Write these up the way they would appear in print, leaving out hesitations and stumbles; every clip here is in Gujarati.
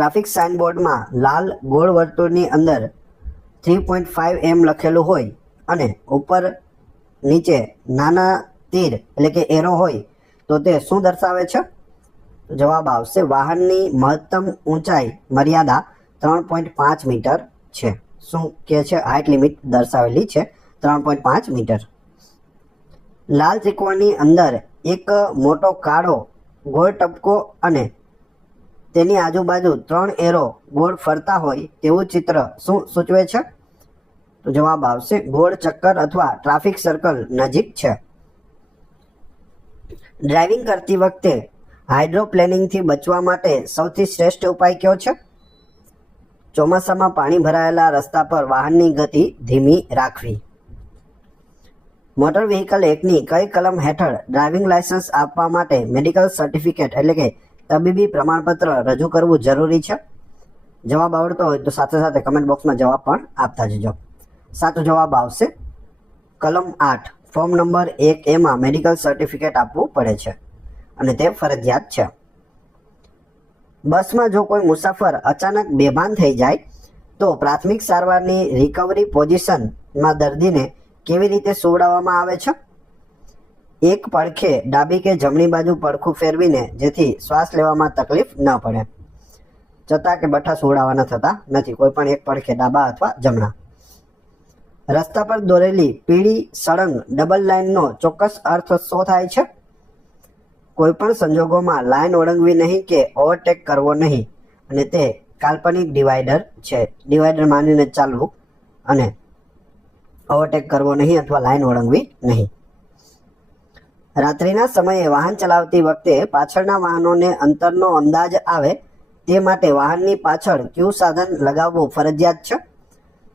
ટ્રાફિક સાઇનબોર્ડમાં લાલ ગોળ વર્તુળની અંદર 3.5 m લખેલું હોય અને ઉપર નીચે નાના તીર એટલે કે એરો હોય તો તે શું દર્શાવે છે? જવાબ આવશે વાહનની મહત્તમ ઊંચાઈ મર્યાદા 3.5 મીટર છે. શું કે છે? હાઇટ લિમિટ દર્શાવેલી છે 3.5 મીટર. લાલ ત્રિકોણની અંદર એક મોટો કાળો ગોળ ટપકો અને તેની આજુબાજુ 3 એરો ગોળ ફરતા હોય તેવું ચિત્ર શું સૂચવે છે? તો જવાબ આવશે ગોળ ચક્કર અથવા ટ્રાફિક સર્કલ નજીક છે. ડ્રાઇવિંગ કરતી વખતે હાઇડ્રોપ્લેનિંગથી બચવા માટે સૌથી શ્રેષ્ઠ ઉપાય કયો છે? ચોમાસામાં પાણી ભરાયેલા રસ્તા પર વાહનની ગતિ ધીમી રાખવી. મોટર વ્હીકલ એક્ટની કઈ કલમ હેઠળ ડ્રાઇવિંગ લાયસન્સ આપવા માટે મેડિકલ સર્ટિફિકેટ એટલે કે તબીબી પ્રમાણપત્ર રજૂ કરવું જરૂરી છે? જવાબ આવડતો હોય તો સાથે સાથે કમેન્ટ બોક્સમાં જવાબ પણ આપતા જજો. સાચો જવાબ આવશે કલમ 8 ફોર્મ નંબર 1A માં મેડિકલ સર્ટિફિકેટ આપવું પડે છે અને તે ફરજિયાત છે. બસમાં જો કોઈ મુસાફર અચાનક બેભાન થઈ જાય તો પ્રાથમિક સારવારની રિકવરી પોઝિશનમાં દર્દીને કેવી રીતે સુવડાવવામાં આવે છે? એક પડખે ડાબી કે જમણી બાજુ પડખું ફેરવીને જેથી શ્વાસ લેવામાં તકલીફ ન પડે. ચતા કે બઠા સુવડાવવાના થતા નથી, કોઈ પણ એક પડખે ડાબા અથવા જમણા. રસ્તા પર દોરેલી પીળી સળંગ ડબલ લાઇનનો ચોક્કસ અર્થ શું થાય છે? કોઈ પણ સંજોગોમાં લાઇન ઓળંગવી નહીં કે ઓવરટેક કરવો નહીં અને તે કાલ્પનિક ડિવાઈડર છે. ડિવાઈડર માનીને ચાલવું અને ઓવરટેક કરવો નહીં અથવા લાઇન ઓળંગવી નહીં. રાત્રિના સમયે વાહન ચલાવતી વખતે પાછળના વાહનોને અંતરનો અંદાજ આવે તે માટે વાહનની પાછળ કયું સાધન લગાવવું ફરજિયાત છે?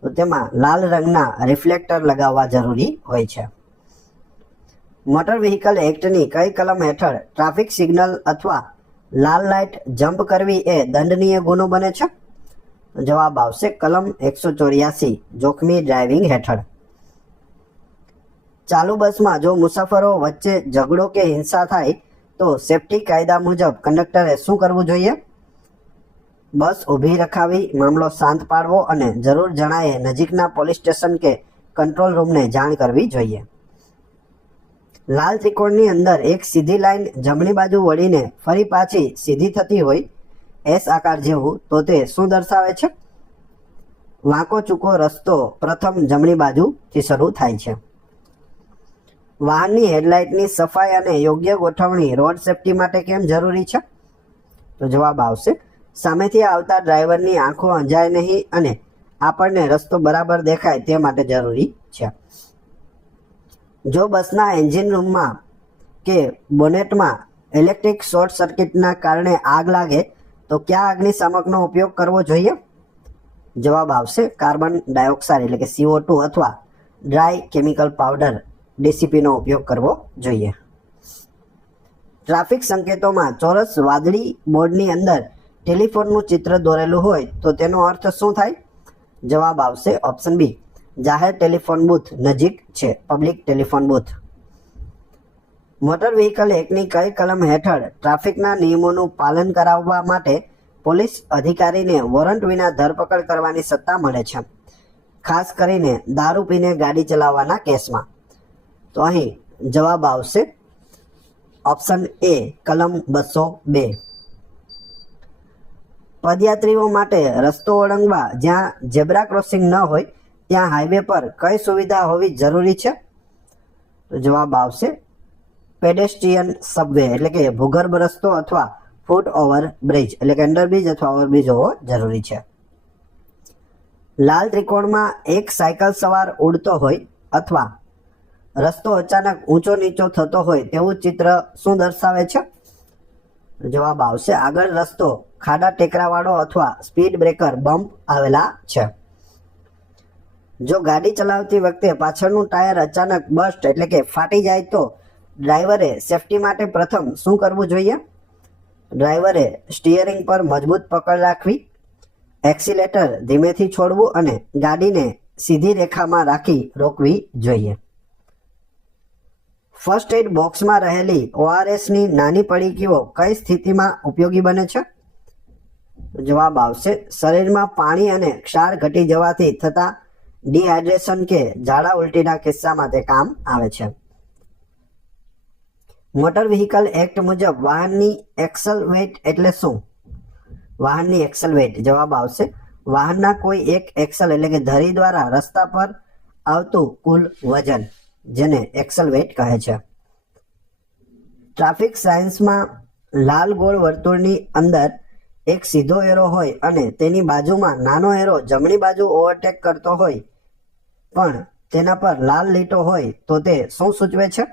તો તેમાં લાલ રંગના રિફ્લેક્ટર લગાવવા જરૂરી હોય છે. મોટર વ્હીકલ એક્ટની કઈ કલમ હેઠળ ટ્રાફિક સિગ્નલ અથવા લાલ લાઇટ જમ્પ કરવી એ દંડનીય ગુનો બને છે? જવાબ આવશે કલમ 184 જોખમી ડ્રાઇવિંગ હેઠળ. ચાલુ બસમાં જો મુસાફરો વચ્ચે ઝઘડો કે હિંસા થાય તો સેફટી કાયદા મુજબ કંડક્ટરે શું કરવું જોઈએ? બસ ઊભી રખાવી, મામલો શાંત પાડવો અને જરૂર જણાયે નજીકના પોલીસ સ્ટેશન કે કંટ્રોલ રૂમને જાણ કરવી જોઈએ. લાલ ત્રિકોણની અંદર એક સીધી લાઇન જમણી બાજુ વળીને ફરી પાછી સીધી થતી હોય એસ આકાર જેવું તો તે શું દર્શાવે છે? વાંકો ચૂકો રસ્તો પ્રથમ જમણી બાજુથી શરૂ થાય છે. વાહનની હેડલાઇટની સફાઈ અને યોગ્ય ગોઠવણી રોડ સેફટી માટે કેમ જરૂરી છે? તો જવાબ આવશે સામેથી આવતા ડ્રાઈવરની આંખો અંજાય નહીં અને આપણને રસ્તો બરાબર દેખાય તે માટે જરૂરી છે. જો બસના એન્જિન રૂમમાં કે બોનેટમાં ઇલેક્ટ્રિક શોર્ટ સર્કિટના કારણે આગ લાગે તો કયા અગ્નિશામકનો ઉપયોગ કરવો જોઈએ? જવાબ આવશે કાર્બન ડાયોક્સાઇડ એટલે કે CO2 અથવા ડ્રાય કેમિકલ પાવડર DCPનો ઉપયોગ કરવો જોઈએ. ટ્રાફિક સંકેતોમાં ચોરસ વાદળી બોર્ડની અંદર ટેલિફોનનું ચિત્ર દોરેલું હોય તો તેનો અર્થ શું થાય? જવાબ આવશે ઓપ્શન બી જાહેર ટેલિફોન બૂથ નજીક છે, public telephone booth. Motor vehicle એક્ટની કઈ કલમ હેઠળ ટ્રાફિકના નિયમોનું પાલન કરાવવા માટે પોલીસ અધિકારીને વોરંટ વિના ધરપકડ કરવાની સત્તા મળે છે, ખાસ કરીને દારૂ પીને ગાડી ચલાવવાના કેસમાં? તો અહીં જવાબ આવશે ઓપ્શન એ કલમ 202. પદયાત્રીઓ માટે રસ્તો ઓળંગવા જ્યાં ઝેબ્રા ક્રોસિંગ ન હોય ત્યાં હાઈવે પર કઈ સુવિધા હોવી જરૂરી છે? તો જવાબ આવશે પેડેસ્ટ્રીયન સબવે એટલે કે ભૂગર્ભ રસ્તો અથવા ફૂટ ઓવર બ્રિજ એટલે કે અંડરબ્રિજ અથવા ઓવરબ્રિજ હોવો જરૂરી છે. લાલ ત્રિકોણમાં એક સાયકલ સવાર ઉડતો હોય અથવા રસ્તો અચાનક ઊંચો નીચો થતો હોય તેવું ચિત્ર શું દર્શાવે છે? જવાબ આવશે આગળ રસ્તો ખાડા ટેકરાવાળો અથવા સ્પીડ બ્રેકર બમ્પ આવેલા છે. જો ગાડી ચલાવતી વખતે પાછળનું ટાયર અચાનક બસ્ટ એટલે કે ફાટી જાય તો ડ્રાઈવરે સેફટી માટે પ્રથમ શું કરવું જોઈએ? ડ્રાઈવરે સ્ટીયરિંગ પર મજબૂત પકડ રાખવી, એક્સિલેટર ધીમેથી છોડવું અને ગાડીને સીધી રેખામાં રાખી રોકવી જોઈએ. ફર્સ્ટ એડ બોક્સમાં રહેલી ORSની નાની પડીકીઓ કઈ સ્થિતિમાં ઉપયોગી બને છે? જવાબ આવશે શરીરમાં પાણી અને ક્ષાર ઘટી જવાથી થતા ડિહાઇડ્રેશન કે ઝાડા ઉલટીના કિસ્સામાં તે કામ આવે છે. મોટર વ્હીકલ એક્ટ મુજબ વાહનની એક્સલ વેઇટ એટલે શું? વાહનની એક્સલ વેઇટ જવાબ આવશે વાહનના કોઈ એક એક્સલ એટલે કે ધરી દ્વારા રસ્તા પર આવતું કુલ વજન, જેને એક્સલ વેઇટ કહે છે. ટ્રાફિક સાયન્સમાં લાલ ગોળ વર્તુળની અંદર એક સીધો એરો હોય અને તેની બાજુમાં નાનો એરો જમણી બાજુ ઓવરટેક કરતો હોય પણ તેના પર લાલ લીટો હોય તો તે શું સૂચવે છે?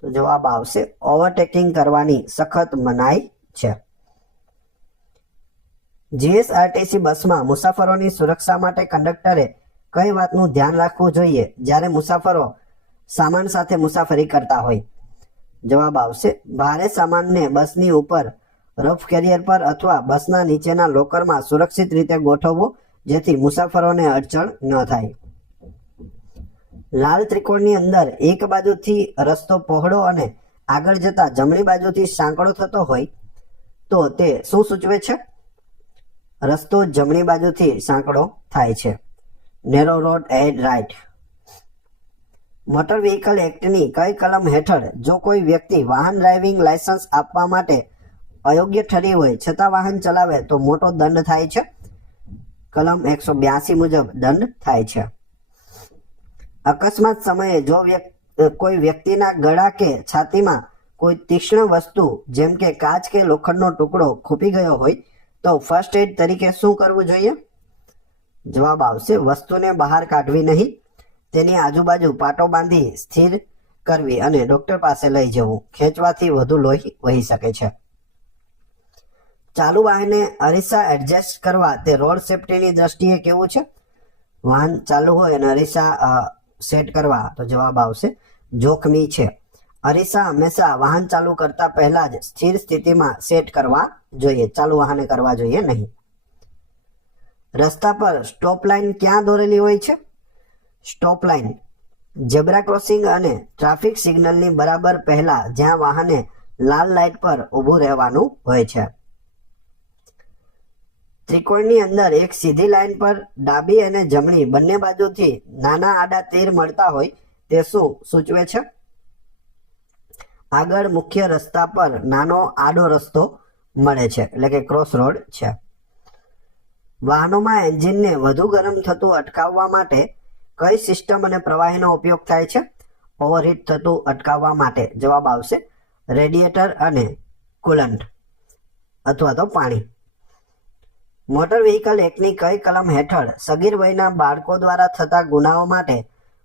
તો જવાબ આવશે ઓવરટેકિંગ કરવાની સખત મનાઈ છે. જીએસઆરટીસી બસમાં મુસાફરોની સુરક્ષા માટે કંડક્ટરે કઈ વાતનું ધ્યાન રાખવું જોઈએ જ્યારે મુસાફરો સામાન સાથે મુસાફરી કરતા હોય? જવાબ આવશે ભારે સામાનને બસની ઉપર, રફ કેરિયર પર અથવા બસના નીચેના લોકરમાં સુરક્ષિત રીતે ગોઠવવો જેથી મુસાફરોને અડચણ ન થાય. લાલ ત્રિકોણની અંદર એક બાજુથી રસ્તો પહોળો અને આગળ જતા જમણી બાજુથી સાંકડો થતો હોય તો તે શું સૂચવે છે? રસ્તો જમણી બાજુથી સાંકડો થાય છે. Narrow road ahead right. Motor vehicle એક્ટની કઈ કલમ હેઠળ જો કોઈ વ્યક્તિ વાહન ડ્રાઇવિંગ લાયસન્સ આપવા માટે અયોગ્ય ઠરી હોય છતાં વાહન ચલાવે તો મોટો દંડ થાય છે? કલમ 182 મુજબ દંડ થાય છે. અકસ્માત સમયે જો કોઈ વ્યક્તિના ગળા કે છાતીમાં કોઈ તીક્ષ્ણ વસ્તુ જેમ કે કાચ કે લોખંડનો ટુકડો ખૂપી ગયો હોય તો ફર્સ્ટ એડ તરીકે શું કરવું જોઈએ? જવાબ આવશે વસ્તુને બહાર કાઢવી નહીં, તેની આજુબાજુ પાટો બાંધી સ્થિર કરવી અને ડોક્ટર પાસે લઈ જવું. ખેંચવાથી વધુ લોહી વહી શકે છે. ચાલુ વાહને અરીસા એડજસ્ટ કરવા તે રોડ સેફટીની દ્રષ્ટિએ કેવું છે? વાહન ચાલુ હોય અને અરીસા સેટ કરવા તો જવાબ આવશે જોખમી છે. અરીસા હંમેશા વાહન ચાલુ કરતા પહેલા જ સ્થિર સ્થિતિમાં સેટ કરવા જોઈએ, ચાલુ વાહને કરવા જોઈએ નહીં. રસ્તા પર સ્ટોપ લાઇન ક્યાં દોરેલી હોય છે? સ્ટોપ લાઇન ઝેબ્રા ક્રોસિંગ અને ટ્રાફિક સિગ્નલની બરાબર પહેલા જ્યાં વાહને લાલ લાઇટ પર ઊભું રહેવાનું હોય છે. ત્રિકોણની અંદર એક સીધી લાઇન પર ડાબી અને જમણી બંને બાજુથી નાના આડા તીર મળતા હોય તે શું સૂચવે છે? આગળ મુખ્ય રસ્તા પર નાનો આડો રસ્તો મળે છે એટલે કે ક્રોસ રોડ છે. વાહનોમાં એન્જિનને વધુ ગરમ થતું અટકાવવા માટે કઈ સિસ્ટમ અને પ્રવાહીનો ઉપયોગ થાય છે? ઓવરહીટ થતું અટકાવવા માટે જવાબ આવશે રેડિએટર અને કુલન્ટ અથવા તો પાણી. મોટર વ્હીકલ એક્ટની કઈ કલમ હેઠળ સગીર વયના બાળકો દ્વારા થતા ગુનાઓ માટે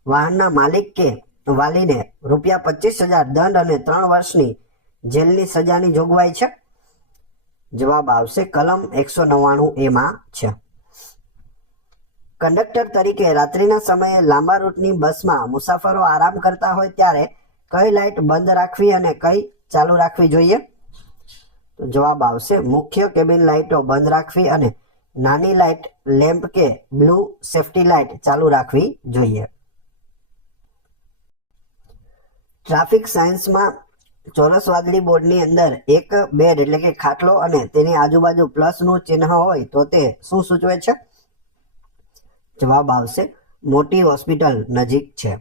વાહનના માલિક કે વાલીને ₹25,000 દંડ અને 3 વર્ષની જેલની સજાની જોગવાઈ છે? જવાબ આવશે કલમ 199A માં છે. કંડક્ટર તરીકે રાત્રિના સમયે લાંબા રૂટની બસમાં મુસાફરો આરામ કરતા હોય ત્યારે કઈ લાઇટ બંધ રાખવી અને કઈ ચાલુ રાખવી જોઈએ? તો જવાબ આવશે મુખ્ય કેબિન લાઇટો બંધ રાખવી અને નાની લાઇટ લેમ્પ કે બ્લુ સેફટી લાઇટ ચાલુ રાખવી જોઈએ. ટ્રાફિક સાયન્સમાં ચોરસ વાદળી બોર્ડની અંદર એક બેડ એટલે કે ખાટલો અને તેની આજુબાજુ પ્લસનું ચિહ્ન હોય તો તે શું સૂચવે છે? જવાબ આવશે મોટી હોસ્પિટલ નજીક છે.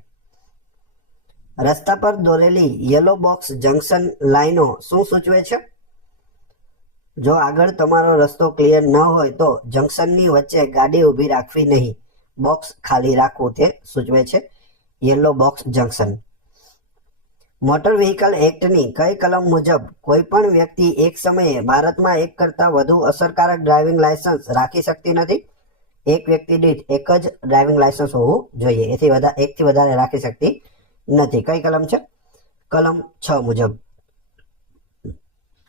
રસ્તા પર દોરેલી યલો બોક્સ જંકશન લાઈનો શું સૂચવે છે? જો આગળ તમારો રસ્તો ક્લિયર ન હોય તો જંકશનની વચ્ચે ગાડી ઊભી રાખવી નહીં, બોક્સ ખાલી રાખવું તે સૂચવે છે yellow box junction. Motor vehicle એક્ટની કઈ કલમ મુજબ કોઈ પણ વ્યક્તિ એક સમયે ભારતમાં એક કરતાં વધુ અસરકારક ડ્રાઇવિંગ લાયસન્સ રાખી શકતી નથી? એક વ્યક્તિ દીઠ એક જ ડ્રાઇવિંગ લાયસન્સ હોવું જોઈએ, એકથી વધારે રાખી શકતી નથી. કઈ કલમ છે? કલમ 6 મુજબ.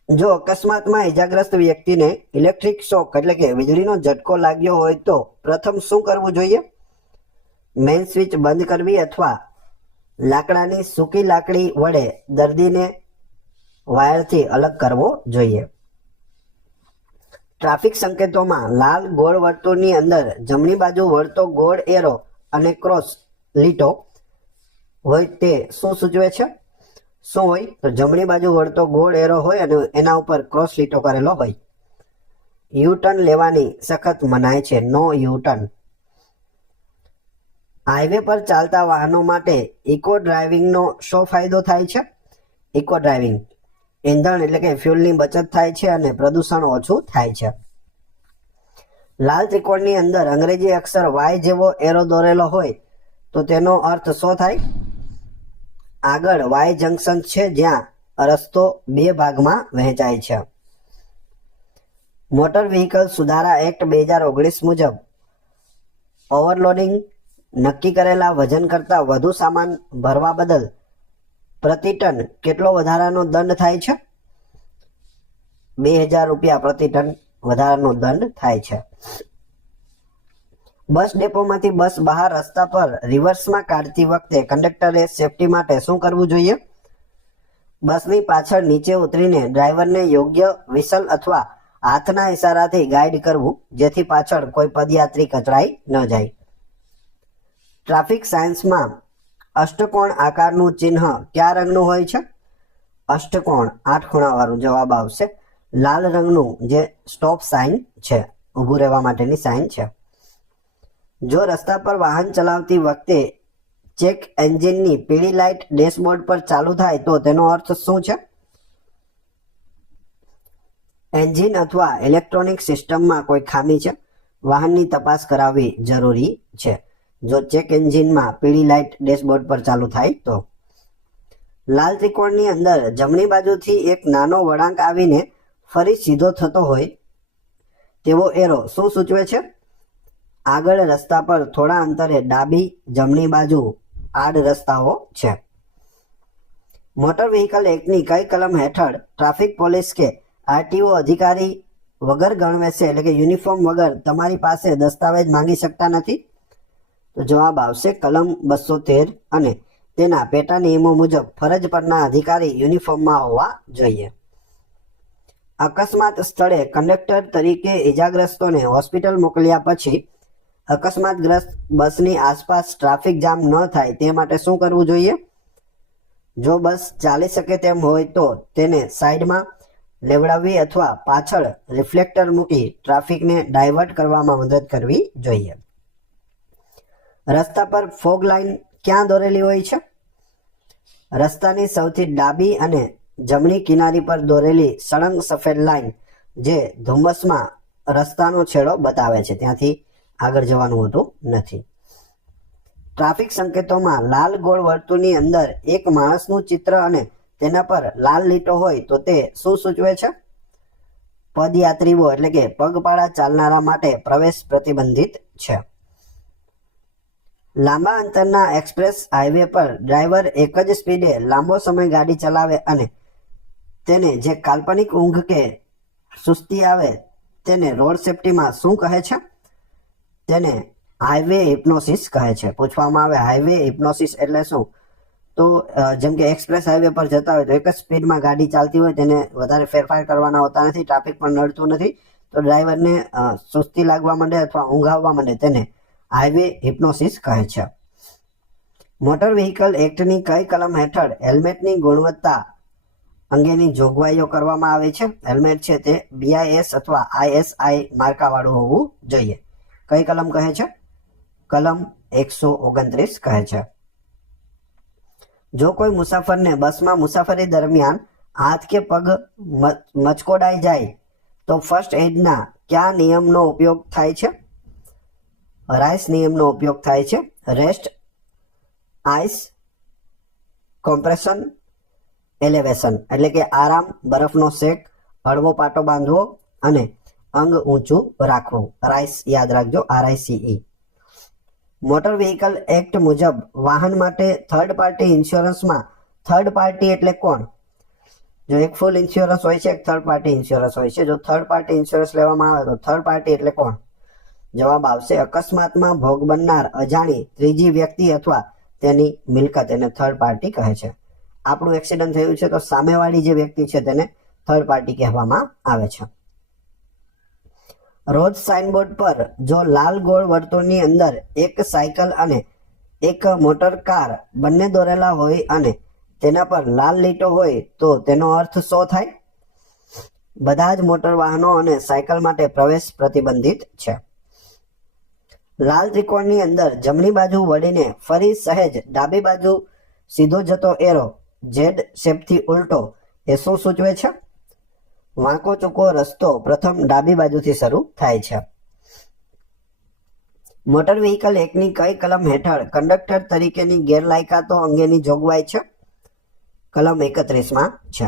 જો અકસ્માતમાં ઇજાગ્રસ્ત વ્યક્તિને ઇલેક્ટ્રિક શોક એટલે કે વીજળીનો ઝટકો લાગ્યો હોય તો પ્રથમ શું કરવું જોઈએ? મેઇન સ્વિચ બંધ કરવી અથવા લાકડાની સૂકી લાકડી વડે દર્દીને વાયરથી અલગ કરવો જોઈએ. ટ્રાફિક સંકેતોમાં લાલ ગોળ વર્તુળની અંદર જમણી બાજુ વળતો ગોળ એરો અને ક્રોસ લીટો હોય તે શું સૂચવે છે? શું હોય? તો જમણી બાજુ વળતો ગોળ એરો હોય અને એના ઉપર ક્રોસ લીટો કરેલો હોય. યુ ટર્ન લેવાની સખત મનાય છે, નો યુ ટર્ન. હાઈવે પર ચાલતા વાહનો માટે ઇકો ડ્રાઇવિંગનો શો ફાયદો થાય છે? ઇકો ડ્રાઇવિંગ ઈંધણ એટલે કે ફ્યુલની બચત થાય છે અને પ્રદૂષણ ઓછું થાય છે. લાલ ત્રિકોણની અંદર અંગ્રેજી અક્ષર વાય જેવો એરો દોરેલો હોય તો તેનો અર્થ શું થાય? આગળ વાય જંકશન છે જ્યાં રસ્તો બે ભાગમાં વહેંચાય છે. મોટર વ્હીકલ સુધારા એક્ટ 2019 મુજબ ઓવરલોડિંગ, નક્કી કરેલા વજન કરતાં વધુ સામાન ભરવા બદલ પ્રતિ ટન કેટલો વધારાનો દંડ થાય છે? 2000 રૂપિયા પ્રતિ ટન વધારાનો દંડ થાય છે. બસ ડેપોમાંથી બસ બહાર રસ્તા પર રિવર્સમાં કાઢતી વખતે કંડક્ટરે સેફટી માટે શું કરવું જોઈએ? બસની પાછળ નીચે ઉતરીને ડ્રાઈવરને યોગ્ય વિસલ અથવા હાથના ઇશારાથી ગાઈડ કરવું જેથી પાછળ કોઈ પદયાત્રી કચડાઈ ન જાય. ટ્રાફિક સાયન્સમાં અષ્ટકોણ આકારનું ચિહ્ન કયા રંગનું હોય છે? અષ્ટકોણ 8 ખૂણાવાળું જવાબ આવશે. લાલ રંગનું જે સ્ટોપ સાઇન છે, ઊભું રહેવા માટેની સાઇન છે. જો રસ્તા પર વાહન ચલાવતી વખતે ચેક એન્જિનની પીળી લાઇટ ડેશબોર્ડ પર ચાલુ થાય તો તેનો અર્થ શું છે? એન્જિન અથવા ઇલેક્ટ્રોનિક સિસ્ટમમાં કોઈ ખામી છે, વાહનની તપાસ કરાવવી જરૂરી છે. જો ચેક એન્જિનમાં પીળી લાઇટ ડેશબોર્ડ પર ચાલુ થાય તો. લાલ ત્રિકોણની અંદર જમણી બાજુથી એક નાનો વળાંક આવીને ફરી સીધો થતો હોય તેવો એરો શું સૂચવે છે? આગળ રસ્તા પર થોડા અંતરે ડાબી જમણી બાજુ આડ રસ્તાઓ છે. મોટર વ્હીકલ એક્ટની કઈ કલમ હેઠળ ટ્રાફિક પોલીસ કે આરટીઓ અધિકારી વગર ગણવેશે એટલે કે યુનિફોર્મ વગર તમારી પાસે દસ્તાવેજ માંગી શકતા નથી? તો જવાબ આવશે કલમ 213 અને તેના પેટા નિયમો મુજબ ફરજ પરના અધિકારી યુનિફોર્મમાં હોવા જોઈએ. અકસ્માત સ્થળે કંડક્ટર તરીકે ઇજાગ્રસ્તોને હોસ્પિટલ મોકલ્યા પછી અકસ્માતગ્રસ્ત બસની આસપાસ ટ્રાફિક જામ ન થાય તે માટે શું કરવું જોઈએ? જો બસ ચાલી શકે તેમ હોય તો તેને સાઈડમાં લેવડાવવી અથવા પાછળ રિફ્લેક્ટર મૂકી ટ્રાફિકને ડાયવર્ટ કરવામાં મદદ કરવી જોઈએ. રસ્તા પર ફોગ લાઇન ક્યાં દોરેલી હોય છે? રસ્તાની સૌથી ડાબી અને જમણી કિનારી પર દોરેલી સળંગ સફેદ લાઇન જે ધુમ્મસમાં રસ્તાનો છેડો બતાવે છે, ત્યાંથી આગળ જવાનું હોતું નથી. ટ્રાફિક સંકેતોમાં લાલ ગોળ વર્તુળની અંદર એક માણસનું ચિત્ર અને તેના પર લાલ લીટો હોય તો તે શું સૂચવે છે? પદયાત્રીઓ એટલે કે પગપાળા ચાલનારા માટે પ્રવેશ પ્રતિબંધિત છે. લાંબા અંતરના એક્સપ્રેસ હાઈવે પર ડ્રાઈવર એક જ સ્પીડે લાંબો સમય ગાડી ચલાવે અને તેને જે કાલ્પનિક ઊંઘ કે સુસ્તી આવે તેને રોડ સેફટીમાં શું કહે છે? તેને હાઈવે હિપ્નોસિસ કહે છે. પૂછવામાં આવે હાઈવે હિપ્નોસિસ એટલે શું? તો જેમ કે એક્સપ્રેસ હાઈવે પર જતા હોય તો એક જ સ્પીડમાં ગાડી ચાલતી હોય, તેને વધારે ફેરફાર કરવાના હોતા નથી, ટ્રાફિક પણ નડતું નથી, તો ડ્રાઈવરને સુસ્તી લાગવા માંડે અથવા ઊંઘ આવવા માંડે તેને હાઈવે હિપ્નોસિસ કહે છે. મોટર વ્હીકલ એક્ટની કઈ કલમ હેઠળ હેલ્મેટની ગુણવત્તા અંગેની જોગવાઈઓ કરવામાં આવે છે? હેલ્મેટ છે તે BIS અથવા ISI માર્કાવાળું હોવું જોઈએ. કઈ કલમ કહે છે? કલમ 129 કહે છે. જો કોઈ મુસાફરને બસમાં મુસાફરી દરમિયાન હાથ કે પગ મચકોડાઈ જાય તો ફર્સ્ટ એડના કયા નિયમનો ઉપયોગ થાય છે? રાઇસ નિયમનો ઉપયોગ થાય છે. રેસ્ટ, આઈસ, કોમ્પ્રેશન, એલેવેશન એટલે કે આરામ, બરફનો શેક, હળવો પાટો બાંધવો અને અંગ ઊંચું રાખવું. રાઇસ યાદ રાખજો, RICE. મોટર વ્હીકલ એક્ટ મુજબ વાહન માટે થર્ડ પાર્ટી ઇન્સ્યોરન્સમાં થર્ડ પાર્ટી એટલે કોણ? જો એક ફૂલ ઇન્સ્યોરન્સ હોય છે, એક થર્ડ પાર્ટી ઇન્સ્યોરન્સ હોય છે. જો થર્ડ પાર્ટી ઇન્સ્યોરન્સ લેવામાં આવે તો થર્ડ પાર્ટી એટલે કોણ? જવાબ આવશે અકસ્માતમાં ભોગ બનનાર અજાણી ત્રીજી વ્યક્તિ અથવા તેની મિલકત, એને થર્ડ પાર્ટી કહે છે. આપણું એક્સિડન્ટ થયું છે તો સામેવાળી જે વ્યક્તિ છે તેને થર્ડ પાર્ટી કહેવામાં આવે છે. રોડ સાઇનબોર્ડ પર જો લાલ ગોળ વર્તુળની અંદર એક સાયકલ અને એક મોટર કાર બંને દોરેલા હોય અને તેના પર લાલ લીટો હોય તો તેનો અર્થ શું થાય? બધા જ મોટર વાહનો અને સાયકલ માટે પ્રવેશ પ્રતિબંધિત છે. લાલ ત્રિકોણની અંદર જમણી બાજુ વળીને ફરી સહેજ ડાબી બાજુ સીધો જતો એરો ઝેડ શેપથી ઉલટો એ શું સૂચવે છે? વાંકો ચૂકો રસ્તો પ્રથમ ડાબી બાજુથી શરૂ થાય છે. મોટર વ્હીકલ એક્ટની કઈ કલમ હેઠળ કંડક્ટર તરીકેની ગેરલાયકાતો અંગેની જોગવાઈ છે? કલમ 31માં છે.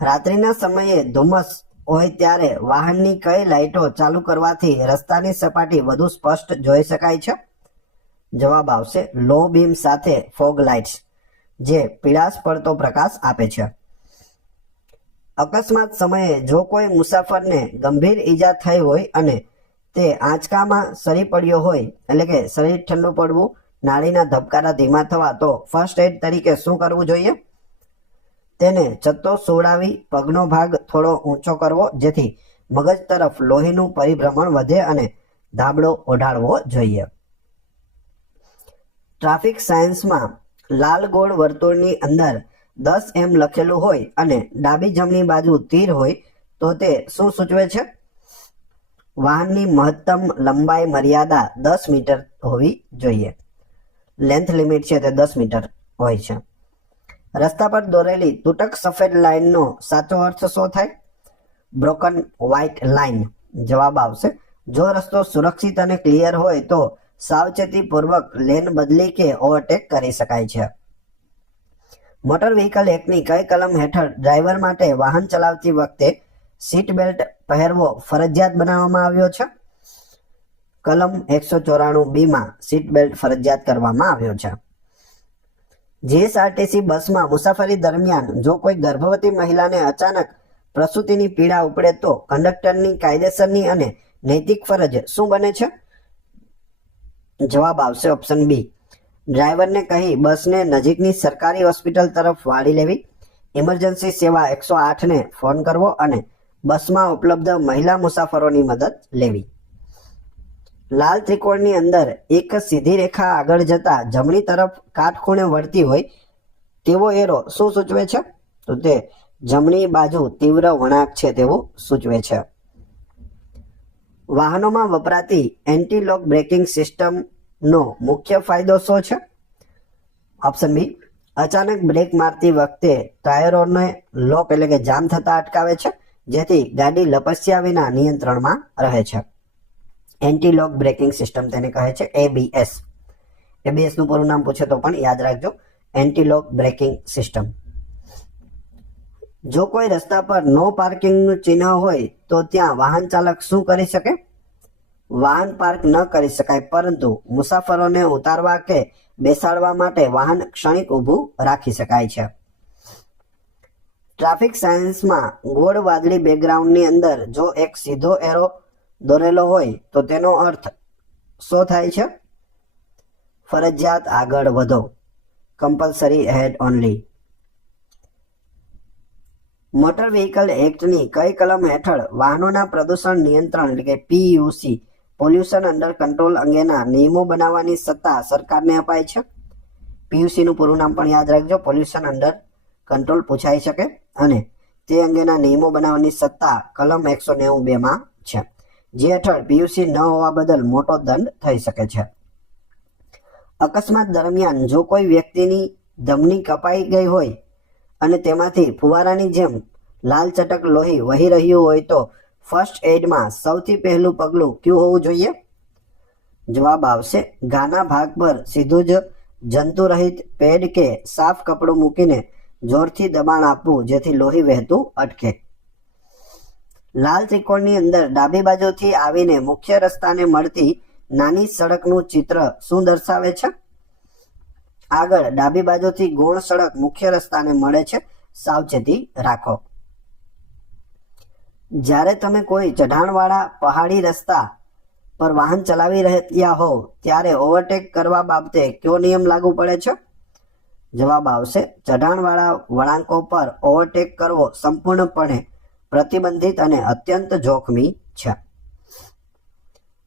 રાત્રિના સમયે ધુમ્મસ હોય ત્યારે વાહનની કઈ લાઇટો ચાલુ કરવાથી રસ્તાની સપાટી વધુ સ્પષ્ટ જોઈ શકાય છે? જવાબ આવશે લો બીમ સાથે ફોગ લાઇટ્સ, જે પીળાશ પડતો પ્રકાશ આપે છે. અકસ્માત સમયે જો કોઈ મુસાફરને ગંભીર ઈજા થઈ હોય અને તે આંચકામાં સરી પડ્યો હોય, એટલે કે શરીર ઠંડુ પડવું, નાડીના ધબકારા ધીમા થવા, તો ફર્સ્ટ એડ તરીકે શું કરવું જોઈએ? તેને ચત્તો સુવડાવી પગનો ભાગ થોડો ઊંચો કરવો, જેથી મગજ તરફ લોહીનું પરિભ્રમણ વધે અને ધાબળો ઓઢાડવો જોઈએ. ટ્રાફિક સાયન્સમાં લાલ ગોળ વર્તુળની અંદર 10 m લખેલું હોય અને ડાબી જમણી બાજુ તીર હોય તો તે શું સૂચવે છે? વાહનની મહત્તમ લંબાઈ મર્યાદા 10 મીટર હોવી જોઈએ. લેન્થ લિમિટ છે તે 10 મીટર હોય છે. રસ્તા પર દોરેલી તૂટક સફેદ લાઇનનો સાચો અર્થ શું થાય? Broken white line. જવાબ આવશે જો રસ્તો સુરક્ષિત અને ક્લિયર હોય તો સાવચેતીપૂર્વક લેન બદલી કે ઓવરટેક કરી શકાય છે. મોટર વ્હીકલ એક્ટની કઈ કલમ હેઠળ ડ્રાઈવર માટે વાહન ચલાવતી વખતે સીટ બેલ્ટ પહેરવો ફરજિયાત બનાવવામાં આવ્યો છે? કલમ 194B માં સીટ બેલ્ટ ફરજિયાત કરવામાં આવ્યો છે. જીએસઆરટીસી બસમાં મુસાફરી દરમિયાન જો કોઈ ગર્ભવતી મહિલાને અચાનક પ્રસૂતિની પીડા ઉપડે તો કંડક્ટરની કાયદેસરની અને નૈતિક ફરજ શું બને છે? જવાબ આવશે ઓપ્શન બી. ડ્રાઈવરને કહી બસને નજીકની સરકારી હોસ્પિટલ તરફ વાળી લેવી, ઇમરજન્સી સેવા 108ને ફોન કરવો અને બસમાં ઉપલબ્ધ મહિલા મુસાફરોની મદદ લેવી. લાલ ત્રિકોણની અંદર એક સીધી રેખા આગળ જતા જમણી તરફ કાટખૂણે વળતી હોય તેવો એરો શું સૂચવે છે? તો તે જમણી બાજુ તીવ્ર વળાંક છે તેવું સૂચવે છે. વાહનોમાં વપરાતી એન્ટી લોક બ્રેકિંગ સિસ્ટમનો મુખ્ય ફાયદો શું છે? Option B. અચાનક બ્રેક મારતી વખતે ટાયરોને લોક એટલે કે જામ થતા અટકાવે છે, જેથી ગાડી લપસ્યા વિના નિયંત્રણમાં રહે છે. એન્ટી લોક બ્રેકિંગ સિસ્ટમ તેને કહે છે ABS. ABS નું પૂરું નામ પૂછે તો પણ યાદ રાખજો, એન્ટી લોક બ્રેકિંગ સિસ્ટમ. જો કોઈ રસ્તા પર નો પાર્કિંગનું ચિહ્ન હોય તો ત્યાં વાહન ચાલક શું કરી શકે? વાહન પાર્ક ન કરી શકાય, પરંતુ મુસાફરોને ઉતારવા કે બેસાડવા માટે વાહન ક્ષણિક ઊભું રાખી શકાય છે. ટ્રાફિક સાયન્સમાં ગોળ વાદળી બેકગ્રાઉન્ડની અંદર જો એક સીધો એરો દોરેલો હોય તો તેનો અર્થ શું થાય છે? ફરજિયાત આગળ વધો, કમ્પલસરી હેડ ઓનલી. મોટર વ્હીકલ એક્ટની કઈ કલમ હેઠળ વાહનોના પ્રદૂષણ નિયંત્રણ એટલે કે PUC પોલ્યુશન અંડર કંટ્રોલ અંગેના નિયમો બનાવવાની સત્તા સરકારને અપાય છે? PUC નું પૂરું નામ પણ યાદ રાખજો, પોલ્યુશન અંડર કંટ્રોલ પૂછાઈ શકે, અને તે અંગેના નિયમો બનાવવાની સત્તા કલમ 192 માં છે, જે હેઠળ PUC ન હોવા બદલ મોટો દંડ થઈ શકે છે. અકસ્માત દરમિયાન જો કોઈ વ્યક્તિની ધમની કપાઈ ગઈ હોય અને તેમાંથી ફુવારાની જેમ લાલ ચટક લોહી વહી રહ્યું હોય તો ફર્સ્ટ એડમાં સૌથી પહેલું પગલું કયું હોવું જોઈએ? જવાબ આવશે ઘાના ભાગ પર સીધું જ જંતુરહિત પેડ કે સાફ કપડું મૂકીને જોરથી દબાણ આપવું, જેથી લોહી વહેતું અટકે. લાલ ત્રિકોણની અંદર ડાબી બાજુથી આવીને મુખ્ય રસ્તાને મળતી નાની સડકનું ચિત્ર શું દર્શાવે છે? આગળ ડાબી બાજુથી ગૌણ સડક મુખ્ય રસ્તાને મળે છે, સાવચેતી રાખો. જ્યારે તમે કોઈ ચઢાણવાળા પહાડી રસ્તા પર વાહન ચલાવી રહ્યા હોવ ત્યારે ઓવરટેક કરવા બાબતે કયો નિયમ લાગુ પડે છે? જવાબ આવશે ચઢાણવાળા વળાંકો પર ઓવરટેક કરવો સંપૂર્ણપણે પ્રતિબંધિત અને અત્યંત જોખમી છે.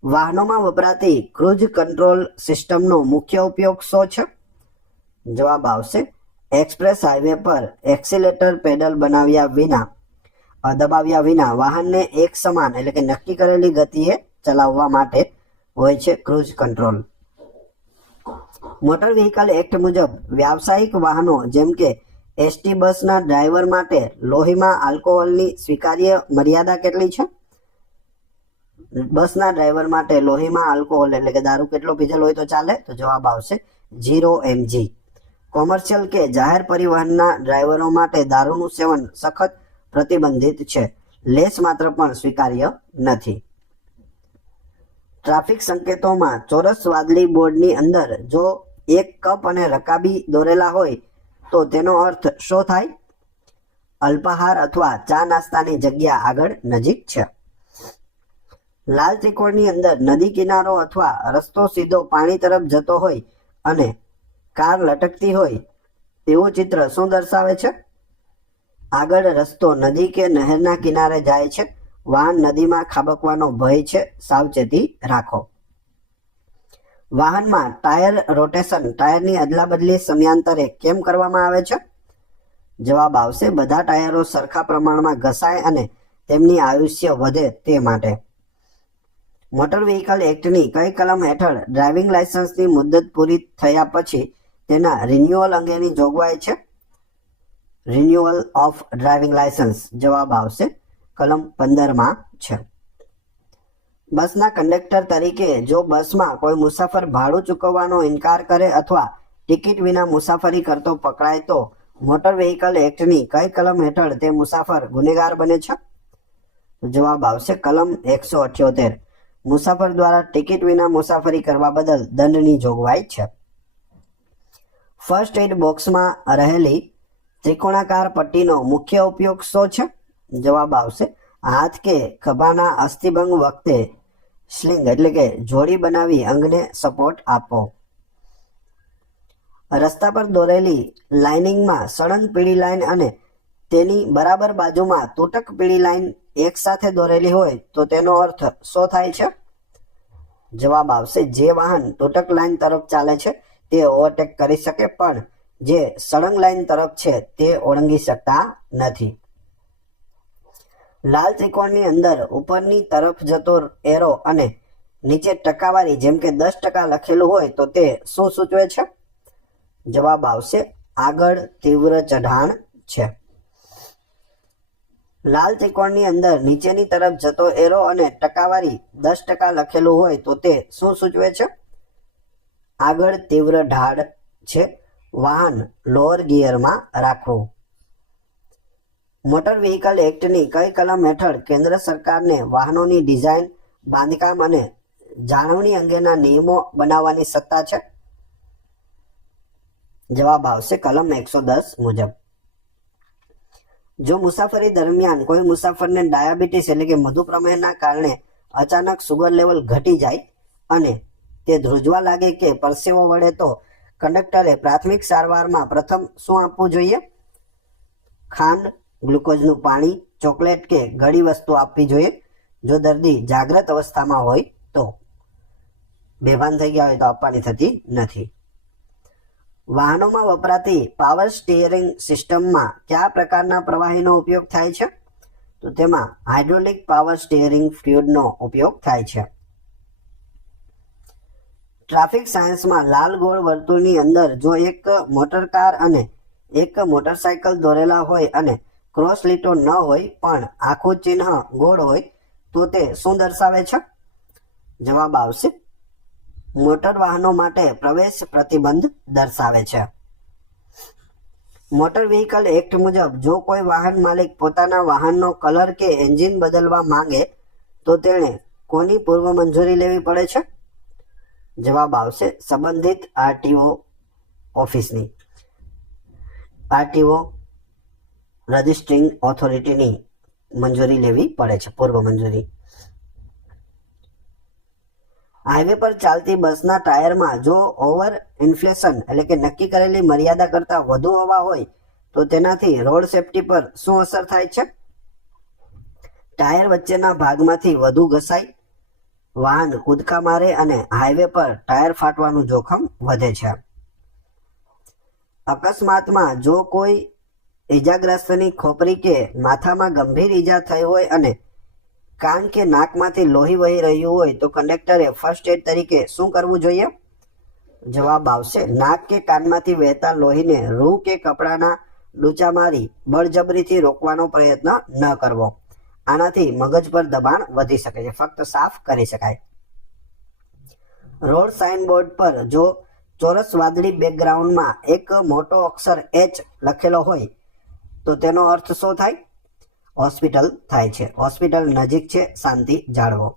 વાહનોમાં વપરાતી ક્રૂઝ કંટ્રોલ સિસ્ટમનો મુખ્ય ઉપયોગ શું છે? જવાબ આવશે એક્સપ્રેસ હાઈવે પર એક્સિલેટર પેડલ બનાવ્યા વિના દબાવ્યા વિના વાહનને એક સમાન એટલે કે નક્કી કરેલી ગતિએ ચલાવવા માટે હોય છે cruise control. Motor vehicle act મુજબ વ્યાવસાયિક વાહનો જેમ કે એસટી બસના ડ્રાઈવર માટે લોહીમાં આલ્કોહોલની સ્વીકાર્ય મર્યાદા કેટલી છે? બસના ડ્રાઈવર માટે લોહીમાં આલ્કોહોલ એટલે કે દારૂ કેટલો પીધેલો હોય તો ચાલે? તો જવાબ આવશે 0 mg. કોમર્શિયલ કે જાહેર પરિવહનના ડ્રાઈવરો માટે દારૂનું સેવન સખત પ્રતિબંધિત છે. લેશ માત્ર પણ સ્વીકાર્ય નથી. ટ્રાફિક સંકેતોમાં ચોરસ વાદળી બોર્ડની અંદર જો એક કપ અને રકાબી દોરેલા હોય તો તેનો અર્થ શું થાય? અલ્પાહાર અથવા ચા નાસ્તાની જગ્યા આગળ નજીક છે. લાલ ત્રિકોણની અંદર નદી કિનારો અથવા રસ્તો સીધો પાણી તરફ જતો હોય અને કાર લટકતી હોય તેવું ચિત્ર શું દર્શાવે છે? આગળ રસ્તો નદી કે નહેરના કિનારે જાય છે. વાહન નદીમાં ખાબકવાનો ભય છે. સાવચેતી રાખો. વાહનમાં ટાયર રોટેશન ટાયરની અદલાબદલી સમયાંતરે કેમ કરવામાં આવે છે? જવાબ આવશે બધા ટાયરો સરખા પ્રમાણમાં ઘસાય અને તેમની આયુષ્ય વધે તે માટે. મોટર વ્હીકલ એક્ટની કઈ કલમ હેઠળ ડ્રાઇવિંગ લાયસન્સની મુદત પૂરી થયા પછી તેના રિન્યુઅલ અંગેની જોગવાઈ છે? રિન્યુઅલ ઓફ ડ્રાઇવિંગ લાયસન્સ જવાબ આવશે કલમ 15 છે. બસના કંડક્ટર તરીકે જો બસમાં કોઈ મુસાફર ભાડું ચૂકવવાનો ઇનકાર કરે અથવા ટિકિટ વિના મુસાફરી કરતો પકડાય તો મોટર વ્હીકલ એક્ટની કઈ કલમ હેઠળ તે મુસાફર ગુનેગાર બને છે? જવાબ આવશે કલમ 178. મુસાફર દ્વારા ટિકિટ વિના મુસાફરી કરવા બદલ દંડની જોગવાઈ છે. ફર્સ્ટ એડ બોક્સમાં રહેલી ત્રિકોણાકાર પટ્ટીનો મુખ્ય ઉપયોગ શું છે? જવાબ આવશે હાથ કે ખભાના અસ્થિભંગ વખતે સ્લિંગ એટલે કે જોડી બનાવી અંગને સપોર્ટ આપો. રસ્તા પર દોરેલી લાઇનિંગમાં સળંગ પીળી લાઇન અને તેની બરાબર બાજુમાં તૂટક પીળી લાઇન એક સાથે દોરેલી હોય તો તેનો અર્થ શું થાય છે? જવાબ આવશે જે વાહન તૂટક લાઇન તરફ ચાલે છે તે ઓવરટેક કરી શકે પણ જે સળંગ લાઇન તરફ છે તે ઓળંગી શકતા નથી. લાલ ત્રિકોણની અંદર ઉપરની તરફ જતો એરો અને નીચે ટકાવારી જેમ કે 10% લખેલું હોય તો તે શું સૂચવે છે? જવાબ આવશે આગળ તીવ્ર ચઢાણ છે. લાલ ત્રિકોણની અંદર નીચેની તરફ જતો એરો અને ટકાવારી 10% લખેલું હોય તો તે શું સૂચવે છે? આગળ તીવ્ર ઢાળ છે. વાહન લોઅર ગિયરમાં રાખવું. મોટર વ્હીકલ એક્ટની કઈ કલમ હેઠળ કેન્દ્ર સરકારને વાહનોની ડિઝાઇન, બાંધકામ અને જાળવણી અંગેના નિયમો બનાવવાની સત્તા છે? જવાબ આવશે કલમ 110 મુજબ. જો મુસાફરી દરમિયાન કોઈ મુસાફરને ડાયાબિટીસ એટલે કે મધુપ્રમેહના કારણે અચાનક સુગર લેવલ ઘટી જાય અને તે ધ્રુજવા લાગે કે પરસેવો વળે તો કંડક્ટરે પ્રાથમિક સારવારમાં પ્રથમ શું આપવું જોઈએ? ખાંડ, ગ્લુકોઝનું પાણી, ચોકલેટ કે ગળી વસ્તુ આપવી જોઈએ. જો દર્દી જાગ્રત અવસ્થામાં હોય તો. બેભાન થઈ ગયા હોય તો આપવાની થતી નથી. વાહનોમાં વપરાતી પાવર સ્ટીયરિંગ સિસ્ટમમાં કયા પ્રકારના પ્રવાહીનો ઉપયોગ થાય છે? તો તેમાં હાઇડ્રોલિક પાવર સ્ટીયરિંગ ફ્લુઇડનો ઉપયોગ થાય છે. ટ્રાફિક સાયન્સમાં લાલ ગોળ વર્તુળની અંદર જો એક મોટર કાર અને એક મોટરસાયકલ દોરેલા હોય અને ક્રોસ લીટો ન હોય પણ આખું ચિહ્ન ગોળ હોય તો તે શું દર્શાવે છે? જવાબ આવશે મોટર વાહનો માટે પ્રવેશ પ્રતિબંધ દર્શાવે છે. મોટર વ્હીકલ એક્ટ મુજબ જો કોઈ વાહન માલિક પોતાના વાહનનો કલર કે એન્જિન બદલવા માંગે તો તેણે કોની પૂર્વ મંજૂરી લેવી પડે છે? જવાબ આવશે સંબંધિત આરટીઓ ઓફિસની. આરટીઓ રજિસ્ટ્રિંગ ઓથોરિટીની મંજૂરી લેવી પડે છે, પૂર્વ મંજૂરી. હાઈવે પર ચાલતી બસના ટાયરમાં જો ઓવર ઇન્ફ્લેશન એટલે કે નક્કી કરેલી મર્યાદા કરતાં વધુ હવા હોય તો તેનાથી રોડ સેફટી પર શું અસર થાય છે? ટાયર વચ્ચેના ભાગમાંથી વધુ ઘસાય, વાહન કૂદકા મારે અને હાઈવે પર ટાયર ફાટવાનું જોખમ વધે છે. અકસ્માતમાં જો કોઈ ઈજાગ્રસ્તની ખોપરી કે માથામાં ગંભીર ઈજા થઈ હોય અને કાન કે નાકમાંથી લોહી વહી રહ્યું હોય તો કંડક્ટરે ફર્સ્ટ એડ તરીકે શું કરવું જોઈએ? જવાબ આવશે નાક કે કાનમાંથી વહેતા લોહીને રૂ કે કપડાના ડૂચા મારી બળજબરીથી રોકવાનો પ્રયત્ન ન કરવો. આનાથી મગજ પર દબાણ વધી શકે છે, ફક્ત સાફ કરી શકાય. રોડ સાઇન બોર્ડ પર જો ચોરસ વાદળી બેકગ્રાઉન્ડમાં એક મોટો અક્ષર H લખેલો હોય તો તેનો અર્થ શું થાય? હોસ્પિટલ થાય છે. હોસ્પિટલ નજીક છે, શાંતિ જાળવો.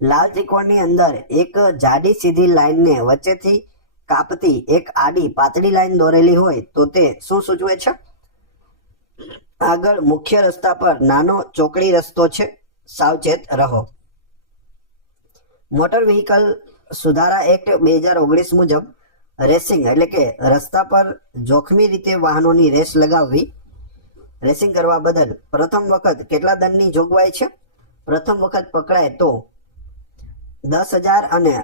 લાલ ત્રિકોણની અંદર એક જાડી સીધી લાઈનને વચ્ચેથી કાપતી એક આડી પાતળી લાઈન દોરેલી હોય તો તે શું સૂચવે છે? આગળ મુખ્ય રસ્તા પર નાનો ચોકડી રસ્તો છે, સાવચેત રહો. મોટર વ્હીકલ સુધારા એક્ટ 2019 મુજબ રેસિંગ એટલે કે રસ્તા પર જોખમી રીતે વાહનોની રેસ લગાવવી, રેસિંગ કરવા બદલ પ્રથમ વખત કેટલા દંડની જોગવાઈ છે? પ્રથમ વખત પકડાય તો 10,000 અને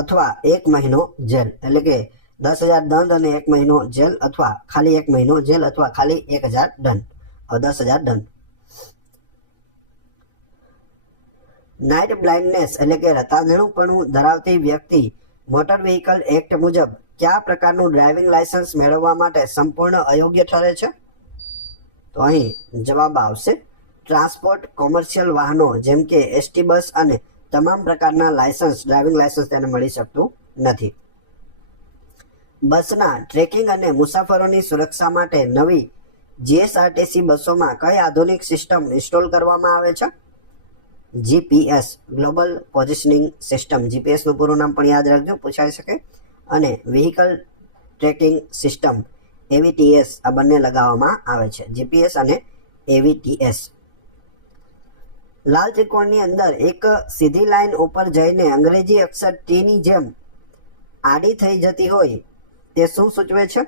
અથવા 1 મહિનો જેલ, એટલે કે 10,000 દંડ અને 1 મહિનો જેલ અથવા ખાલી 1 મહિનો જેલ અથવા ખાલી 1,000 દંડ, 10,000 દંડ. નાઇટ બ્લાઇન્ડનેસ એટલે કે રતાંધણુપણું ધરાવતી વ્યક્તિ મોટર વ્હીકલ એક્ટ મુજબ કયા પ્રકારનું ડ્રાઇવિંગ લાયસન્સ મેળવવા માટે સંપૂર્ણ અયોગ્ય ઠરે છે? તો અહીં જવાબ આવશે ટ્રાન્સપોર્ટ કોમર્શિયલ વાહનો જેમ કે એસટી બસ અને તમામ પ્રકારના લાયસન્સ, ડ્રાઇવિંગ લાયસન્સ તેને મળી શકતું નથી. બસના ટ્રેકિંગ અને મુસાફરોની સુરક્ષા માટે નવી જીએસઆરટીસી બસોમાં કઈ આધુનિક સિસ્ટમ ઇન્સ્ટોલ કરવામાં આવે છે? GPS, global positioning system. જીપીએસનું પૂરું નામ પણ યાદ રાખજો, પૂછાઈ શકે. અને વ્હીકલ ટ્રેકિંગ સિસ્ટમ એવીટીએસ, આ બંને લગાવવામાં આવે છે, જીપીએસ અને એવીટીએસ. લાલ ત્રિકોણની અંદર એક સીધી લાઈન ઉપર જઈને અંગ્રેજી અક્ષર ટી ની જેમ આડી થઈ જતી હોય તે શું સૂચવે છે?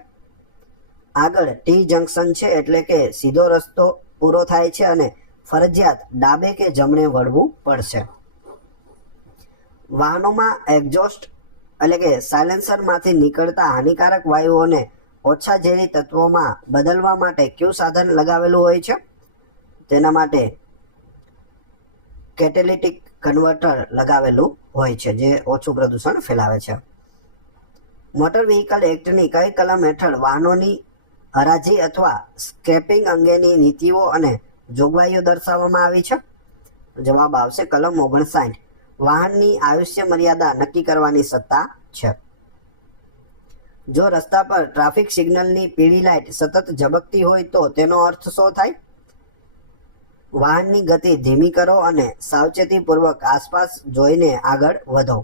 આગળ ટી જંકશન છે એટલે કે સીધો રસ્તો પૂરો થાય છે અને ફરજિયાત ડાબે કે જમણે વળવું પડશે. વાહનોમાં એક્ઝોસ્ટ એટલે કે સાયલેન્સરમાંથી નીકળતા હાનિકારક વાયુઓને ઓછા ઝેરી તત્વોમાં બદલવા માટે કયું સાધન લગાવેલું હોય છે? તેના માટે કેટેલિટિક કન્વર્ટર લગાવેલું હોય છે, જે ઓછું પ્રદૂષણ ફેલાવે છે. મોટર વ્હીકલ એક્ટની કઈ કલમ હેઠળ વાહનોની હરાજી અથવા સ્ક્રેપિંગ અંગેની નીતિઓ અને જોગવાઈઓ દર્શાવવામાં આવી છે? જવાબ આવશે કલમ 59. વાહનની આયુષ્ય મર્યાદા નક્કી કરવાની સત્તા છે. જો રસ્તા પર ટ્રાફિક સિગ્નલની પીળી લાઇટ સતત ઝબકતી હોય તો તેનો અર્થ શું થાય? વાહનની ગતિ ધીમી કરો અને સાવચેતીપૂર્વક આસપાસ જોઈને આગળ વધો.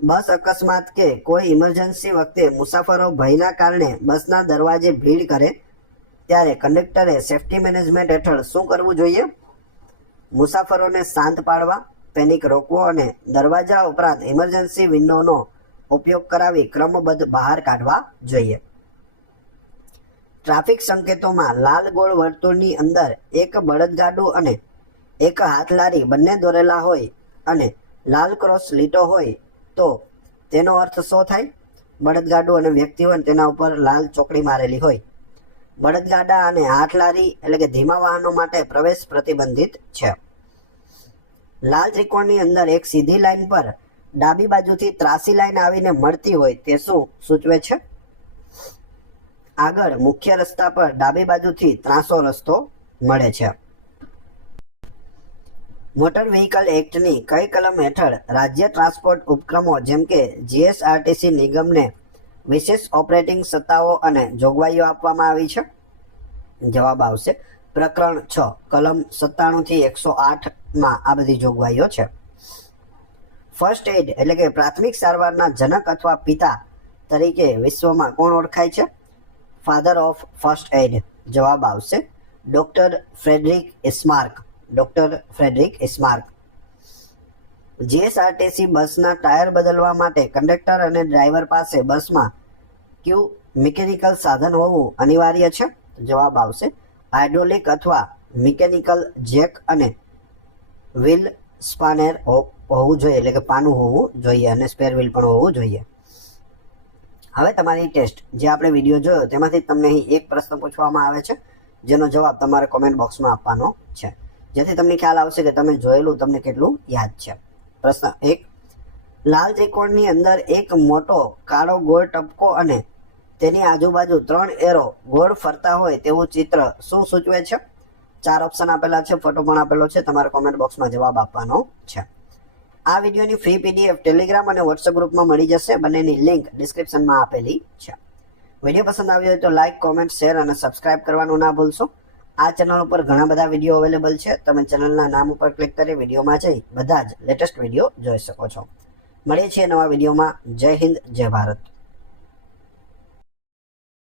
બસ અકસ્માત કે કોઈ ઇમરજન્સી વખતે મુસાફરો ભયના કારણે બસના દરવાજે ભીડ કરે ત્યારે કંડક્ટરે સેફ્ટી મેનેજમેન્ટ હેઠળ શું કરવું જોઈએ? મુસાફરોને શાંત પાડવા, પેનિક રોકવો અને દરવાજા ઉપરાંત ઇમરજન્સી વિન્ડોનો ઉપયોગ કરાવી ક્રમબદ્ધ બહાર કાઢવા જોઈએ. ટ્રાફિક સંકેતોમાં લાલ ગોળ વર્તુળની અંદર એક બળદગાડું અને એક હાથલારી બંને દોરેલા હોય અને લાલ ક્રોસ લીટો હોય તો તેનો અર્થ શું થાય? બળદગાડું અને વ્યક્તિ હોય તેના ઉપર લાલ ચોકડી મારેલી હોય. બળદગાડા અને હાથલારી એટલે કે ધીમા વાહનો માટે પ્રવેશ પ્રતિબંધિત છે. લાલ ત્રિકોણની અંદર એક સીધી લાઈન પર ડાબી બાજુથી ત્રાસી લાઈન આવીને મળતી હોય તે શું સૂચવે છે? આગળ મુખ્ય રસ્તા પર ડાબી બાજુથી ત્રાસો રસ્તો મળે છે. મોટર વ્હીકલ એક્ટની કઈ કલમ હેઠળ રાજ્ય ટ્રાન્સપોર્ટ ઉપક્રમો જેમ કે જીએસઆરટીસી નિગમને વિશેષ ઓપરેટિંગ સત્તાઓ અને જોગવાઈઓ આપવામાં આવી છે? જવાબ આવશે પ્રકરણ 6, કલમ 97 થી 108 આ બધી જોગવાઈઓ છે. ફર્સ્ટ એડ એટલે કે પ્રાથમિક સારવારના જનક અથવા પિતા તરીકે વિશ્વમાં કોણ ઓળખાય છે? Father of first aid. જવાબ આવશે doctor Friedrich Esmarch. Doctor Friedrich Esmarch. GSRTC બસના ટાયર બદલવા માટે કંડક્ટર અને ડ્રાઈવર પાસે બસમાં કયું મિકેનિકલ સાધન હોવું અનિવાર્ય છે? જવાબ આવશે હાઇડ્રોલિક અથવા મિકેનિકલ જેક અને વ્હીલ સ્પાનેર હોવું જોઈએ, એટલે કે પાનું હોવું જોઈએ અને સ્પેર વ્હીલ પણ હોવું જોઈએ. હવે તમારી ટેસ્ટ જે આપણે વિડીયો જોયો તેમાંથી તમને અહીં એક પ્રશ્ન પૂછવામાં આવે છે, જેનો જવાબ તમારે કોમેન્ટ બોક્સમાં આપવાનો છે, જેથી તમને ખ્યાલ આવશે કે તમે જોયેલું તમને કેટલું યાદ છે. પ્રશ્ન 1, લાલ ત્રિકોણની અંદર એક મોટો કાળો ગોળ ટપકો અને તેની આજુબાજુ 3 એરો ગોળ ફરતા હોય તેવું ચિત્ર શું સૂચવે છે? 4 ઓપ્શન આપેલા છે, ફોટો પણ આપેલો છે, તમારે કોમેન્ટ બોક્સમાં જવાબ આપવાનો છે. આ વિડીયોની ફ્રી પીડીએફ ટેલિગ્રામ અને વોટ્સએપ ગ્રુપમાં મળી જશે. બંનેની લિંક ડિસ્ક્રિપ્શનમાં આપેલી છે. વિડીયો પસંદ આવ્યો હોય તો લાઇક, કોમેન્ટ, શેર અને સબસ્ક્રાઇબ કરવાનું ના ભૂલશો. આ ચેનલ ઉપર ઘણા બધા વિડીયો અવેલેબલ છે. તમે ચેનલના નામ ઉપર ક્લિક કરી વિડીયોમાં જઈ બધા જ લેટેસ્ટ વિડીયો જોઈ શકો છો. મળીએ છીએ નવા વિડીયોમાં. જય હિન્દ, જય ભારત.